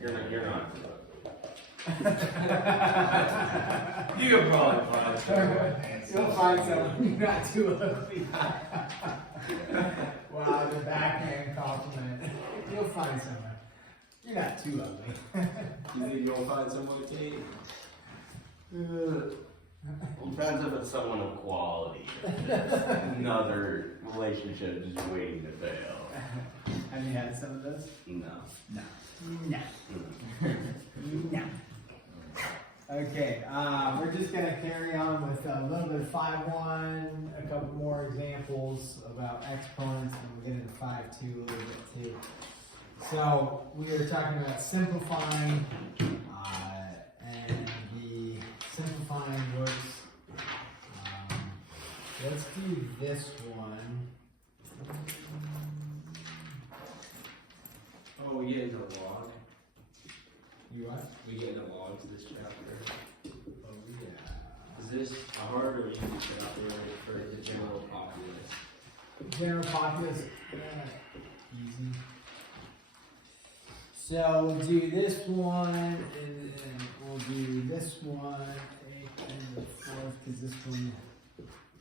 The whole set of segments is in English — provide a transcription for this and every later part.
You're not. You can probably find someone. You'll find someone who's not too ugly. Wow, the backhand compliment. You'll find someone. You're not too ugly. You think you'll find someone, Kate? Depends if it's someone of quality. Another relationship just waiting to fail. Have you had some of those? No. No. No. No. Okay, we're just gonna carry on with a little bit of 5-1, a couple more examples about exponents, and we'll get into 5-2 a little bit too. So we are talking about simplifying, and the simplifying works. Let's do this one. Oh, we get into log. You what? We get into logs this chapter. Oh yeah. Is this a hard or easy chapter for the general populace? General populace, easy. So we'll do this one, and then we'll do this one, 8 and the 4th, because this one,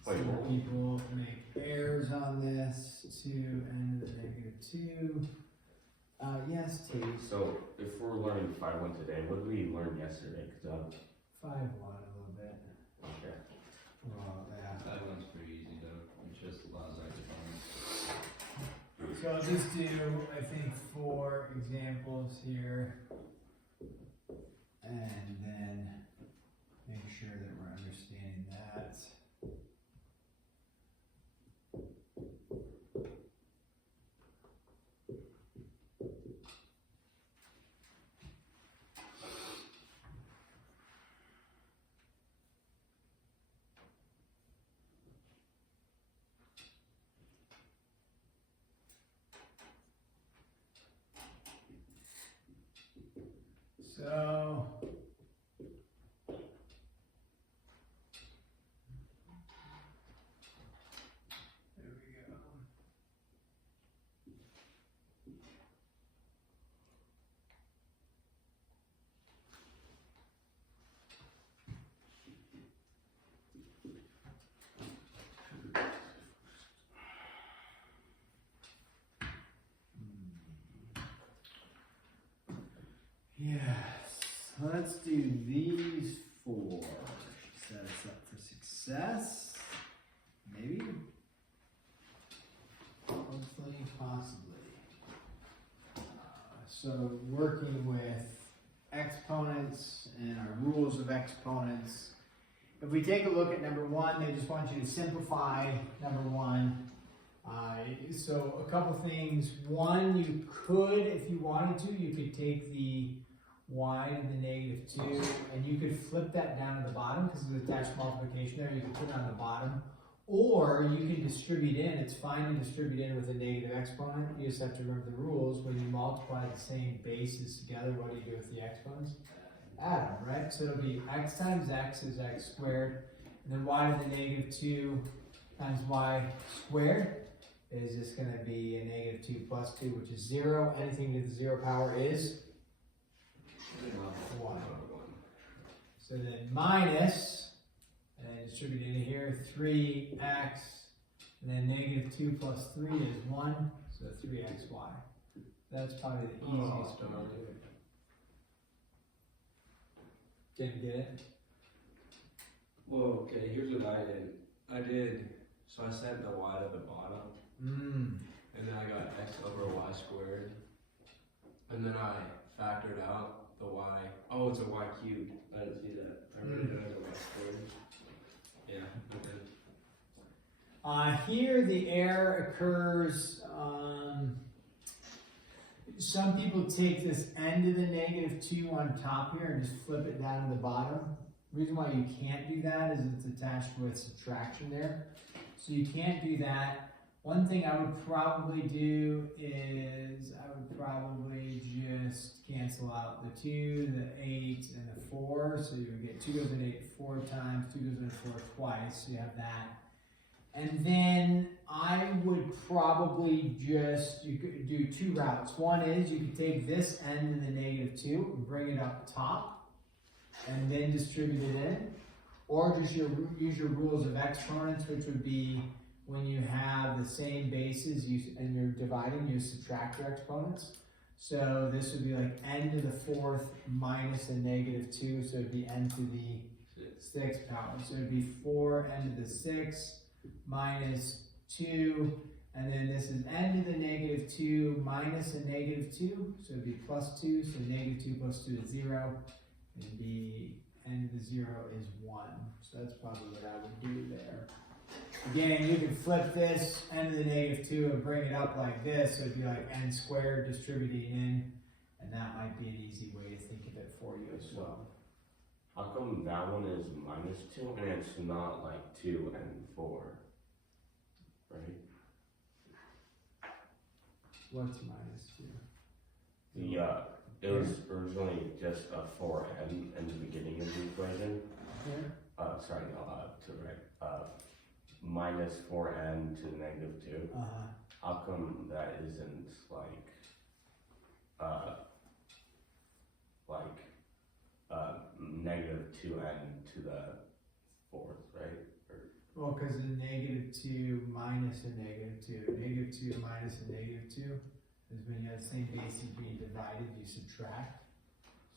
some people make errors on this, 2 and the -2. Yes, 2. So if we're learning 5-1 today, what did we learn yesterday? 'Cause 5-1 a little bit. okay. Well, yeah. That one's pretty easy though. It's just lots of exponents. So I'll just do, I think, 4 examples here, and then make sure that we're understanding that. So, there we go. Yes, let's do these 4. Set us up for success. Maybe. Hopefully, possibly. So working with exponents and our rules of exponents. If we take a look at number 1, they just want you to simplify number 1. So a couple things. One, you could, if you wanted to, you could take the y to the -2, and you could flip that down to the bottom because of the attached multiplication there. You could put it on the bottom, or you can distribute in. It's fine to distribute in with a negative exponent. You just have to remember the rules. When you multiply the same bases together, what do you do with the exponents? Add them, right? So it'll be x times x is x squared, and then y to the -2 times y squared is just going to be a -2 plus 2, which is 0. Anything to the 0 power is 1. So then minus, and then distribute into here, 3x, and then -2 plus 3 is 1, so 3xy. That's probably the easiest way to do it. Didn't get it? Well, okay, here's what I did, so I set the y to the bottom, and then I got x over y squared, and then I factored out the y. Oh, it's a y cubed. I didn't see that. I wrote it as a y squared. Yeah, okay. Here the error occurs, some people take this end of the -2 on top here and just flip it down to the bottom. The reason why you can't do that is it's attached with subtraction there. So you can't do that. One thing I would probably do is I would probably just cancel out the 2, the 8, and the 4. So you would get 2 goes into 8 4 times, 2 goes into 4 twice. So you have that. And then I would probably just, you could do two routes. One is you could take this end of the -2 and bring it up top and then distribute it in. Or just use your rules of exponents, which would be when you have the same bases and you're dividing, you subtract your exponents. So this would be like n to the 4th minus a -2, so it'd be n to the 6th power. So it'd be 4n to the 6th minus 2, and then this is n to the -2 minus a -2, so it'd be plus 2, so -2 plus 2 is 0. It'd be n to the 0 is 1. So that's probably what I would do there. Again, you can flip this n to the -2 and bring it up like this, so it'd be like n squared distributing in, and that might be an easy way to think of it for you as well. How come that one is -2 and it's not like 2 and 4? Right? What's -2? It was originally just a 4n in the beginning of the equation. Here? Sorry, no, to the right. Minus 4n to the -2. How come that isn't like -2n to the 4th, right? Well, because the -2 minus a -2, -2 minus a -2 is when you have the same bases being divided, you subtract.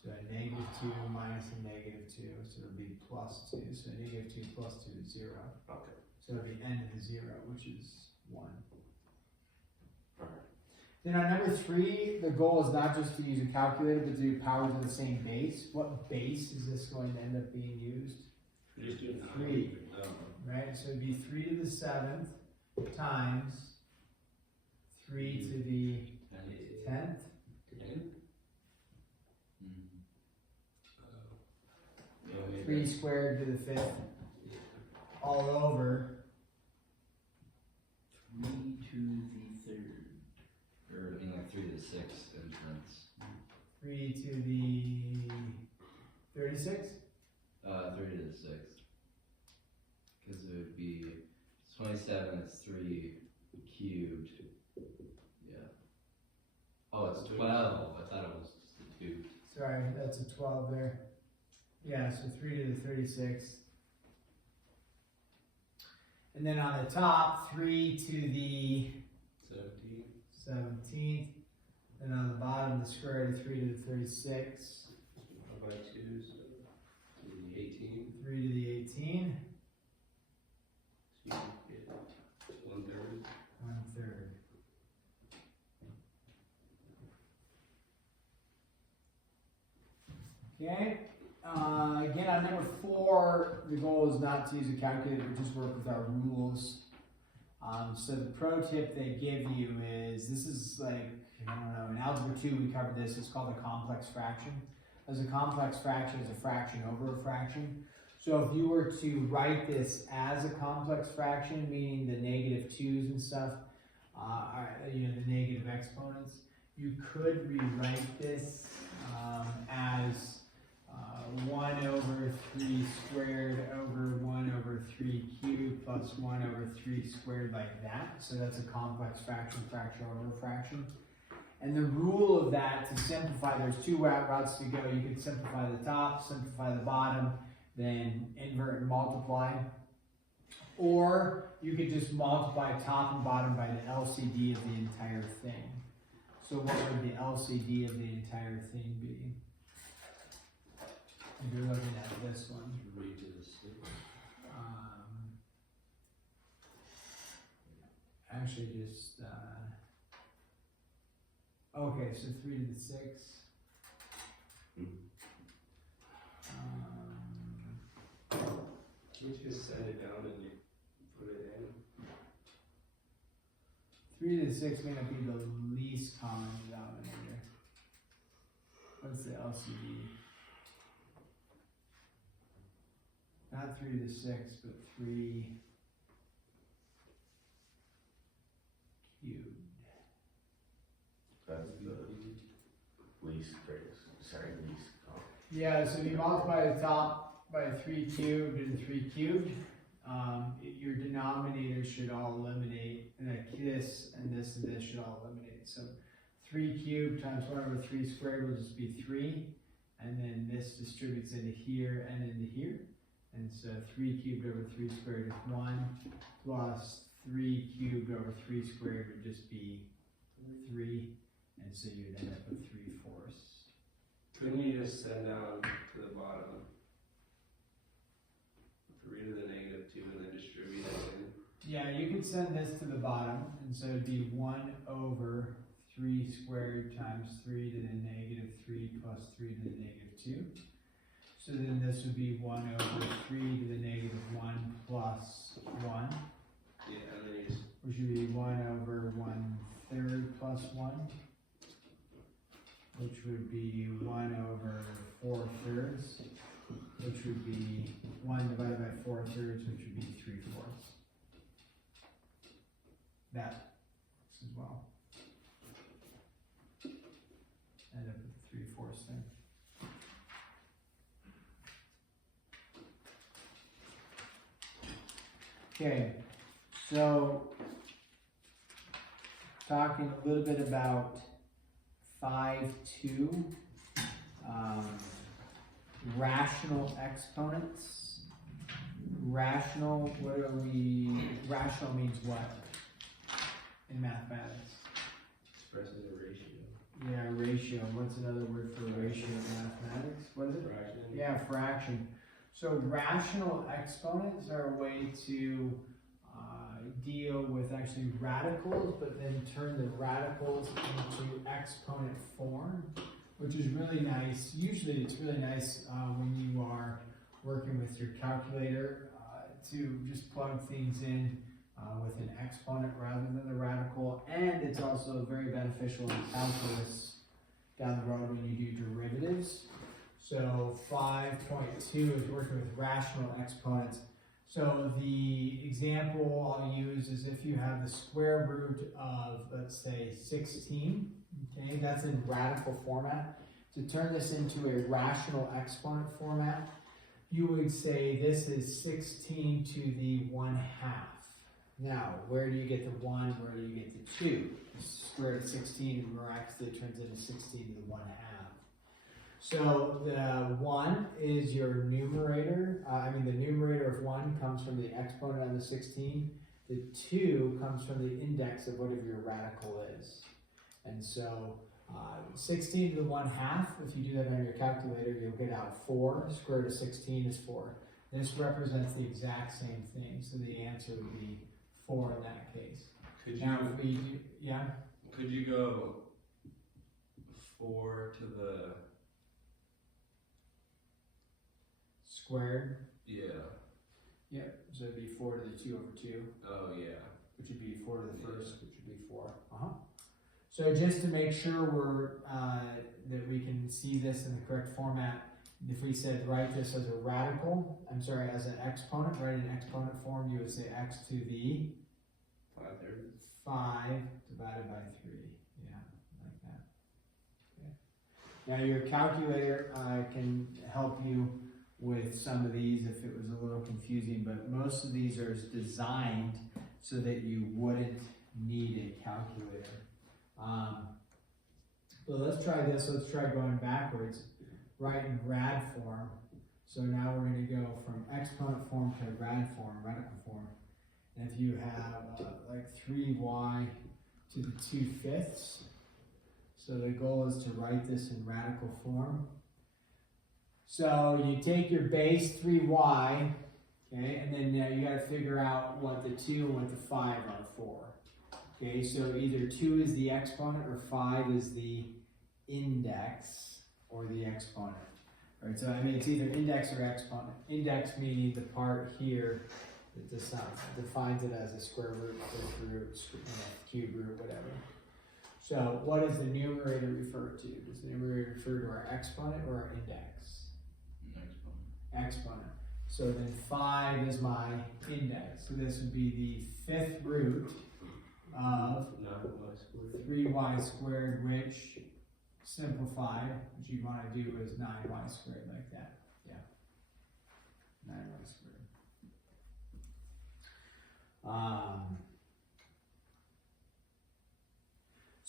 So a -2 minus a -2, so it'll be plus 2. So -2 plus 2 is 0. Okay. So it'll be n to the 0, which is 1. Alright. Then on number 3, the goal is not just to use a calculator, but to do powers of the same base. What base is this going to end up being used? Just do 3. Right, so it'd be 3 to the 7th times 3 to the 10th. 3 squared to the 5th, all over 3 to the 3rd. Or I mean like 3 to the 6th instruments. 3 to the 36. 3 to the 6th. Because it would be 27, it's 3 cubed. Yeah. Oh, it's 12. I thought it was just a 2. Sorry, that's a 12 there. Yeah, so 3 to the 36. And then on the top, 3 to the 17th. And on the bottom, the square root of 3 to the 36. By 2, so the 18. 3 to the 18. So you get 1/3. 1/3. Okay. Again, on number 4, the goal is not to use a calculator, but just work with our rules. So the pro tip they give you is, this is like, I don't know, in Algebra 2 we covered this, it's called a complex fraction. As a complex fraction is a fraction over a fraction. So if you were to write this as a complex fraction, meaning the -2's and stuff, the negative exponents, you could rewrite this as 1 over 3 squared over 1 over 3 cubed plus 1 over 3 squared like that. So that's a complex fraction, fraction over a fraction. And the rule of that, to simplify, there's 2 routes to go. You could simplify the top, simplify the bottom, then invert and multiply. Or you could just multiply top and bottom by the LCD of the entire thing. So what would the LCD of the entire thing be? If you're looking at this one. 3 to the 6th. Actually just, okay, so 3 to the 6. Can't you just set it down and you put it in? 3 to the 6 may not be the least common denominator. What's the LCD? Not 3 to the 6, but 3 cubed. That's the least common. Yeah, so if you multiply the top by 3 cubed and 3 cubed, your denominators should all eliminate, and like this and this and this should all eliminate. So 3 cubed times 1 over 3 squared will just be 3, and then this distributes into here and into here. And so 3 cubed over 3 squared is 1, plus 3 cubed over 3 squared would just be 3, and so you'd end up with 3/4. Couldn't you just send down to the bottom 3 to the -2 and then distribute it in? Yeah, you could send this to the bottom, and so it'd be 1 over 3 squared times 3 to the -3 plus 3 to the -2. So then this would be 1 over 3 to the -1 plus 1, Yeah, and then you just, which would be 1 over 1/3 plus 1, which would be 1 over 4/3, which would be 1 divided by 4/3, which would be 3/4. That works as well. End up with 3/4 then. Okay, so talking a little bit about 5(2), rational exponents. Rational, rational means what in mathematics? expresses a ratio. Yeah, ratio. What's another word for ratio in mathematics? What is it? Fraction. Yeah, fraction. So rational exponents are a way to deal with actually radicals, but then turn the radicals into exponent form, which is really nice. Usually it's really nice when you are working with your calculator to just plug things in with an exponent rather than the radical, and it's also very beneficial in calculus down the road when you do derivatives. So 5.2 is working with rational exponents. So the example I'll use is if you have the square root of, let's say, 16, okay, that's in radical format. To turn this into a rational exponent format, you would say this is 16 to the 1/2. Now, where do you get the 1? Where do you get the 2? The square root of 16 miraculously turns into 16 to the 1/2. So the 1 is your numerator. The numerator of 1 comes from the exponent on the 16. The 2 comes from the index of whatever your radical is. And so 16 to the 1/2, if you do that on your calculator, you'll get out 4. Square root of 16 is 4. This represents the exact same thing, so the answer would be 4 in that case. Could Now, you, if we do, yeah? could you go 4 to the, Squared. yeah, Yep, so it'd be 4 to the 2 over 2. oh yeah. Which would be 4 to the first, which would be 4. So just to make sure that we can see this in the correct format, if we said write this as a radical, as an exponent, write in exponent form, you would say x to the 5/3. 5 divided by 3. Yeah, like that. Okay. Now your calculator can help you with some of these if it was a little confusing, but most of these are designed so that you wouldn't need a calculator. But let's try this. Let's try going backwards. Write in rad form. So now we're going to go from exponent form to rad form, radical form. And if you have like 3y to the 2/5, so the goal is to write this in radical form. So you take your base 3y, okay, and then you got to figure out what the 2 and what the 5 are for. Okay, so either 2 is the exponent or 5 is the index or the exponent. All right, so it's either index or exponent. Index meaning the part here that defines it as a square root, fifth root, cube root, whatever. So what does the numerator refer to? Does the numerator refer to our exponent or our index? Exponent. So then 5 is my index. So this would be the 5th root of 3y squared, which simplified, what you want to do is 9y squared, like that. Yeah. 9y squared. So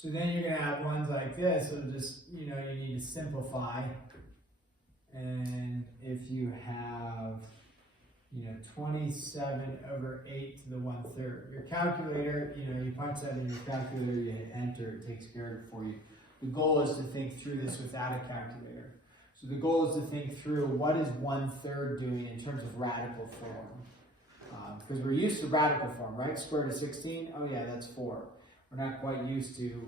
then you're gonna have ones like this, so just, you need to simplify. And if you have, 27 over 8 to the 1/3. Your calculator, you punch that in your calculator, you hit enter, it takes care of it for you. The goal is to think through this without a calculator. So the goal is to think through what is 1/3 doing in terms of radical form. Because we're used to radical form, right? Square root of 16, oh yeah, that's 4. We're not quite used to,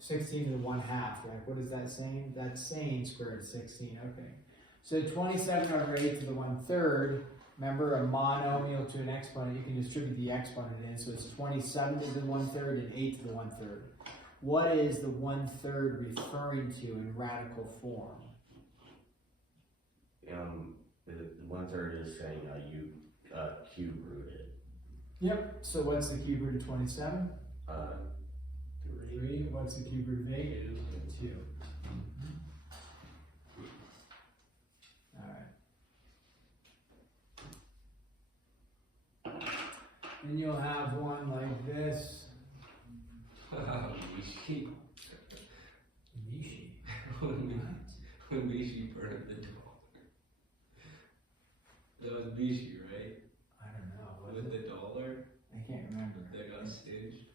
16 to the 1/2, right? What is that saying? That's saying square root of 16, okay. So 27 over 8 to the 1/3, remember a monomial to an exponent, you can distribute the exponent in, so it's 27 to the 1/3 and 8 to the 1/3. What is the 1/3 referring to in radical form? The 1/3 is saying you cube root it. Yep, so what's the cube root of 27? 3. What's the cube root of 8? 2. Alright. Then you'll have one like this. Mishi. Mishi. When Mishi burned the dollar. That was Mishi, right? I don't know. With the dollar I can't remember. that got staged.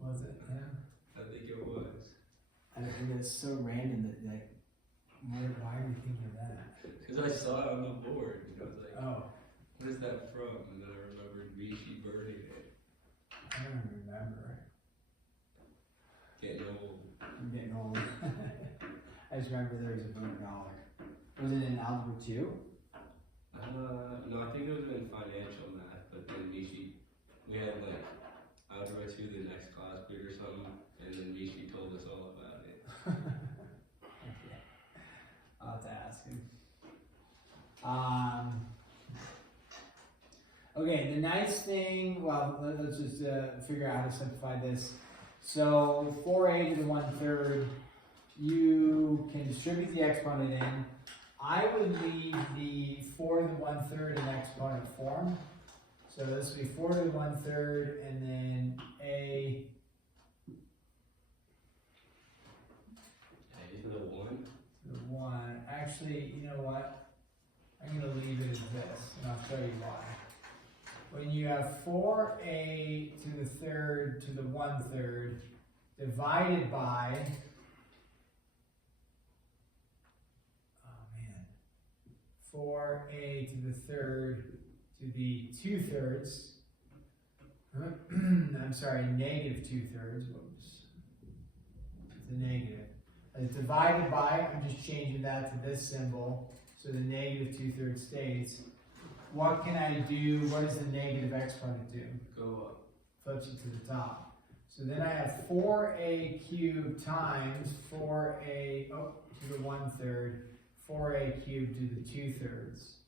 Was it him? I think it was. I don't think it's so random that why are you thinking of that? Because I saw it on the board and I was like, Oh, what is that from? And then I remembered Mishi burning it. I don't remember. Getting old. I'm getting old. I just remember there was a $1. Was it in algebra 2? No, I think it was in financial math, but then Mishi, we had like algebra 2 the next class period or something, and then Mishi told us all about it. Okay. I'll have to ask him. Okay, the nice thing, well, let's just figure out how to simplify this. So 4a to the 1/3, you can distribute the exponent in. I would leave the 4 to the 1/3 in exponent form. So this would be 4 to the 1/3 and then a To the 1. to the 1. Actually, you know what? I'm going to leave it as this, and I'll show you why. When you have 4a to the 3rd to the 1/3 divided by 4a to the 3rd to the 2/3. I'm sorry, negative 2/3. Whoops. It's a negative. It's divided by, I'm just changing that to this symbol, so the negative 2/3 stays. What can I do? What does the negative exponent do? Go up. Flips it to the top. So then I have 4a cubed times 4a to the 1/3, 4a cubed to the 2/3.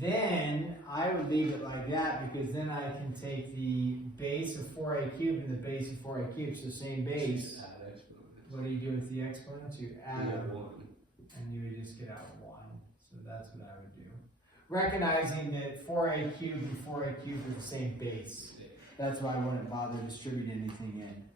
Then I would leave it like that because then I can take the base of 4a cubed and the base of 4a cubed, so same base. Add exponents. What do you do with the exponents? You add Yeah, them, 1. and you would just get out 1. So that's what I would do. Recognizing that 4a cubed and 4a cubed are the same base. That's why I wouldn't bother distributing anything in.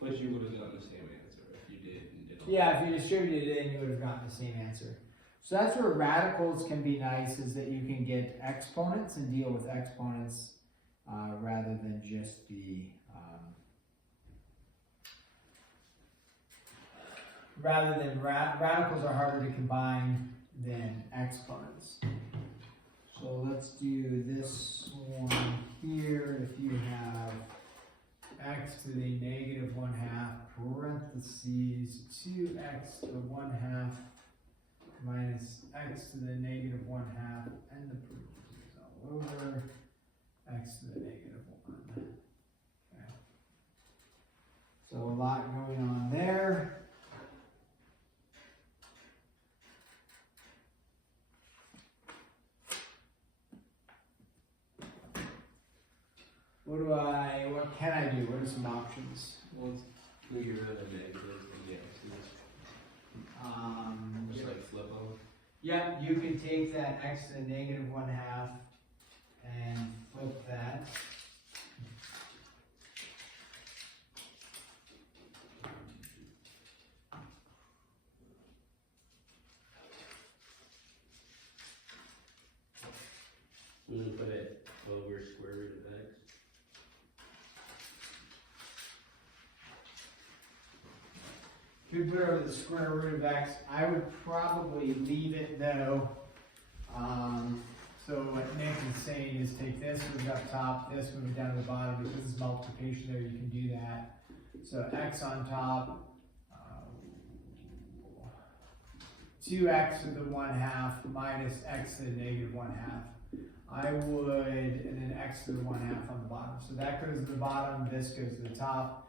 But you would have gotten the same answer if you did and did all Yeah, if you distributed it in, you would have gotten the same answer. So that's where radicals can be nice, is that you can get exponents and deal with exponents rather than just the radicals are harder to combine than exponents. So let's do this one here. If you have x to the negative 1/2 parentheses 2x to the 1/2 minus x to the negative 1/2 and the parentheses all over x to the negative 1. Okay. So a lot going on there. What can I do? What are some options? Well, we get rid of the negatives and the x's. Just like flip them. Yeah, you can take that x to the negative 1/2 and flip that. I'm gonna put it over square root of x. If you put it over the square root of x, I would probably leave it though. So what Nick is saying is take this, move it up top, this, move it down to the bottom, because it's multiplication there, you can do that. So x on top, 2x to the 1/2 minus x to the negative 1/2. I would, and then x to the 1/2 on the bottom. So that goes to the bottom, this goes to the top.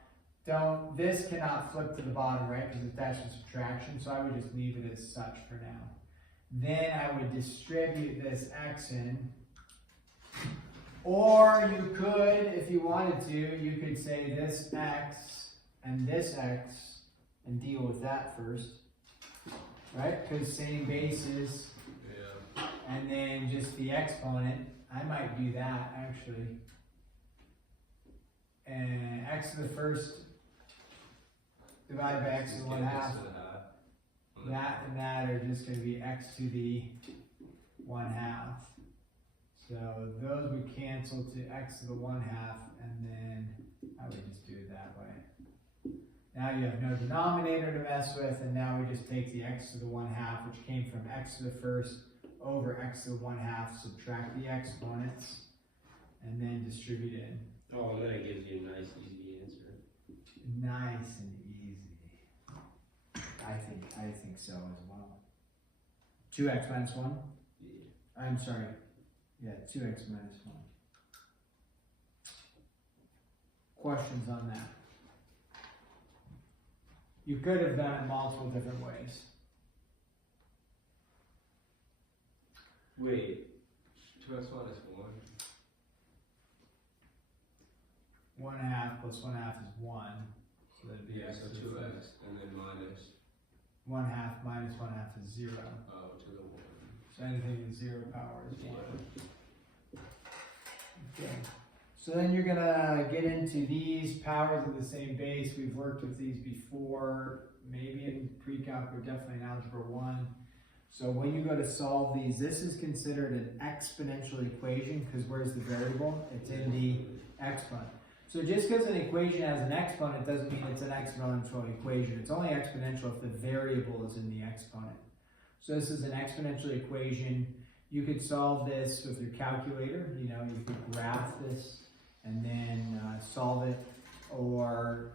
This cannot flip to the bottom, right? Because it's actually subtraction, so I would just leave it as such for now. Then I would distribute this x in. Or you could, if you wanted to, you could say this x and deal with that first. Right? Because same bases. Yeah. And then just the exponent. I might do that actually. And x to the first divided by x to the 1/2. That and that are just going to be x to the 1/2. So those would cancel to x to the 1/2, and then I would just do it that way. Now you have no denominator to mess with, and now we just take the x to the 1/2, which came from x to the first over x to the 1/2, subtract the exponents, and then distribute it in. Oh, and then it gives you a nice, easy answer. Nice and easy. I think so as well. 2x minus 1? Yeah. I'm sorry. Yeah, 2x minus 1. Questions on that? You could have done it multiple different ways. Wait, 2x minus 1? 1/2 plus 1/2 is 1. So that'd be Yeah, x so to the 2x, and then minus 1/2 minus 1/2 is 0. to the 1. So anything with 0 power is 1. Yeah. Okay. So then you're gonna get into these powers of the same base. We've worked with these before, maybe in pre-calc, but definitely in algebra 1. So when you go to solve these, this is considered an exponential equation because where's the variable? It's in the exponent. So just because an equation has an exponent doesn't mean it's an exponential equation. It's only exponential if the variable is in the exponent. So this is an exponential equation. You could solve this with your calculator. You know, you could graph this and then solve it. Or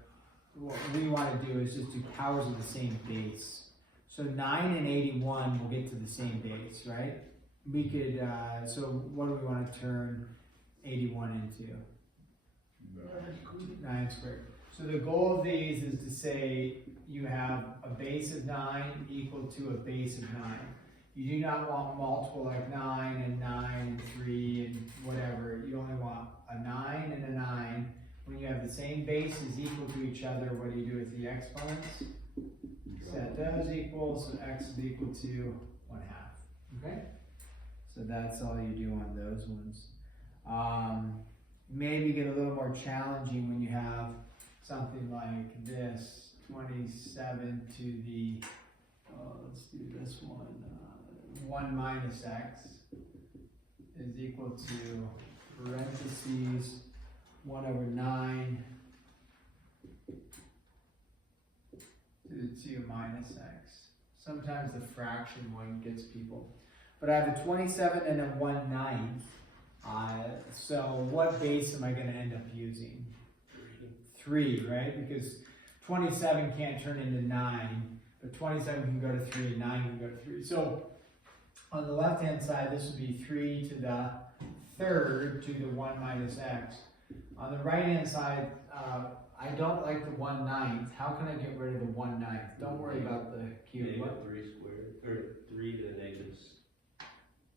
what we want to do is just do powers of the same base. So 9 and 81 will get to the same base, right? We could, so what do we want to turn 81 into? 9 squared. So the goal of these is to say you have a base of 9 equal to a base of 9. You do not want multiple like 9 and 9 and 3 and whatever. You only want a 9 and a 9. When you have the same bases equal to each other, what do you do with the exponents? Set those equals, so x is equal to 1/2. Okay? So that's all you do on those ones. Maybe get a little more challenging when you have something like this, 27 to the, let's do this one, 1 minus x is equal to parentheses 1 over 9 to the 2 minus x. Sometimes the fraction one gets people. But I have a 27 and a 1/9. So what base am I going to end up using? 3, right? Because 27 can't turn into 9, but 27 can go to 3 and 9 can go to 3. So on the left-hand side, this would be 3 to the 3rd to the 1 minus x. On the right-hand side, I don't like the 1/9. How can I get rid of the 1/9? Don't worry about the cube. What? 3 squared, or 3 to the negatives.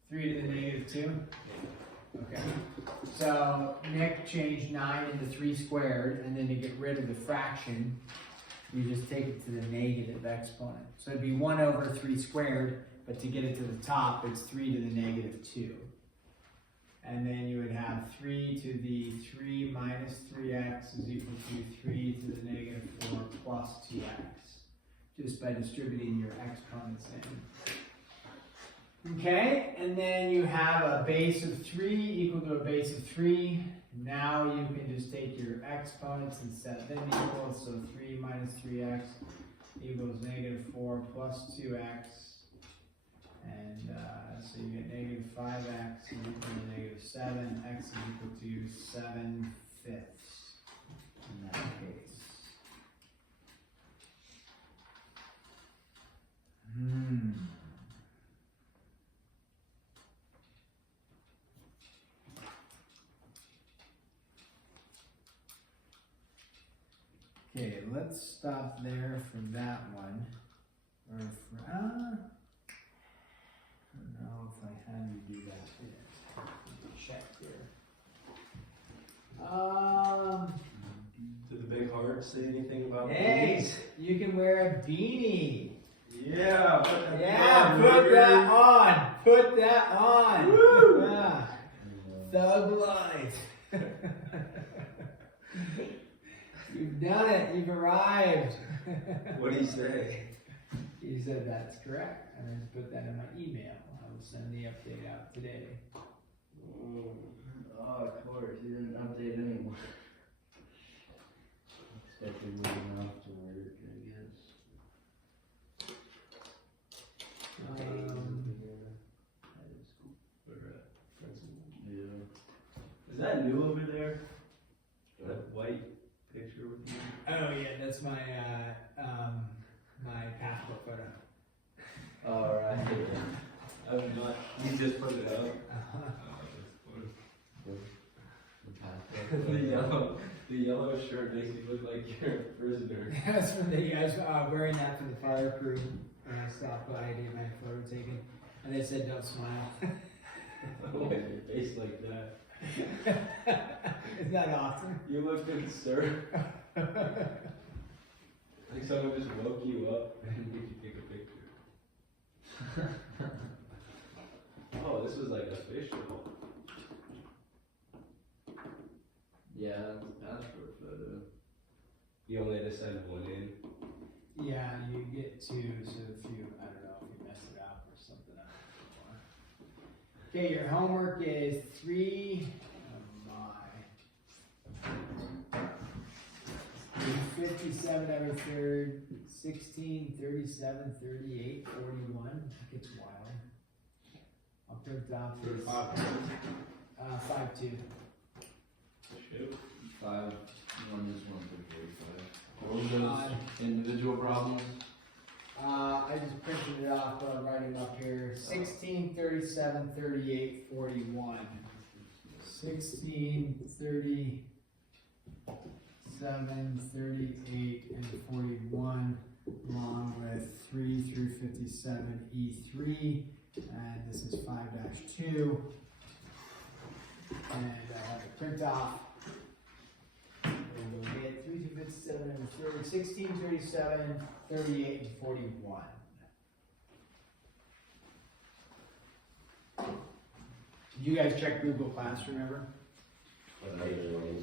3 to the negative 2? Okay. So Nick changed 9 into 3 squared, and then to get rid of the fraction, you just take it to the negative exponent. So it'd be 1 over 3 squared, but to get it to the top, it's 3 to the negative 2. And then you would have 3 to the 3 minus 3x is equal to 3 to the negative 4 plus 2x, just by distributing your exponents in. Okay, and then you have a base of 3 equal to a base of 3. Now you can just take your exponents and set them equal, so 3 minus 3x equals negative 4 plus 2x. And so you get negative 5x is equal to negative 7, x is equal to 7/5 in that case. Okay, let's stop there for that one. Or for, I don't know if I had you do that yet. Let me check here. Did the big heart say anything about Hey, beanies? you can wear a beanie. Yeah, Put that on. Put that on. Woo! Yeah. Thug life. You've done it. You've arrived. What did he say? He said that's correct. I'm going to put that in my email. I will send the update out today. Oh, of course, he didn't update anymore. Expected moving off to work, I guess. Yeah. Is that new over there? That white picture with you? Oh yeah, that's my my passport photo. Alright. I'm not. You just put it up. The yellow shirt makes you look like you're a prisoner. That's when the guys wearing that for the fire crew stopped by to get my photo taken, and they said don't smile. Look at your face like that. Isn't that awesome? You look concerned. Like someone just woke you up and made you take a picture. Oh, this was like official. Yeah, it's a passport photo. You only had to send one in. Yeah, you get two, so if you, I don't know, if you mess it up or something. Okay, your homework is 3, 57 every third, 16, 37, 38, 41. It gets wild. I'll print off this. 5-2. Shoot. 5, 1 is 1 through 45. What were those individual problems? I just printed it off, but I'm writing them up here. 16, 37, 38, 41. 16, 37, 38, and 41, along with 3 through 57, E3. And this is 5-2. And I have a print off. And we'll get 3 through 57 and 30, 16, 37, 38, and 41. You guys check Google Classroom, remember? But I usually